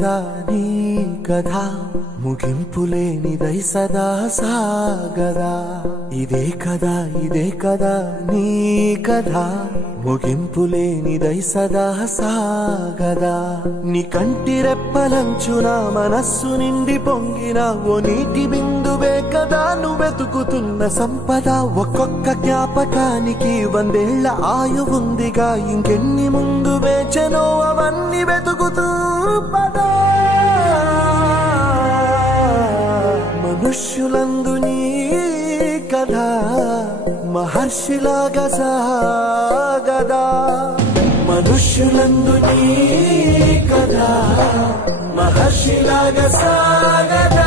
కదా నీ కథ ముగింపులేనిదై సదా సాగదా ఇదే కదా నీ కథ ముగింపులేనిదై సదా సాగదా నీ కంటి రెప్పలంచున మనస్సు నిండి పొంగిన ఓ నీటి బిందువే కదా నువ్వెతుకుతున్న సంపద ఒక్కొక్క జ్ఞాపకానికి 100 ఏళ్ల ఆయువుందిగా ఇంకెన్ని ముందు వేచనో అవన్నీ వెతుకుతూ పదా మనుష్యులందు నీ కథ మహర్షిలాగా సాగదా మనుష్యులందు నీ కథ మహర్షిలాగా సాగదా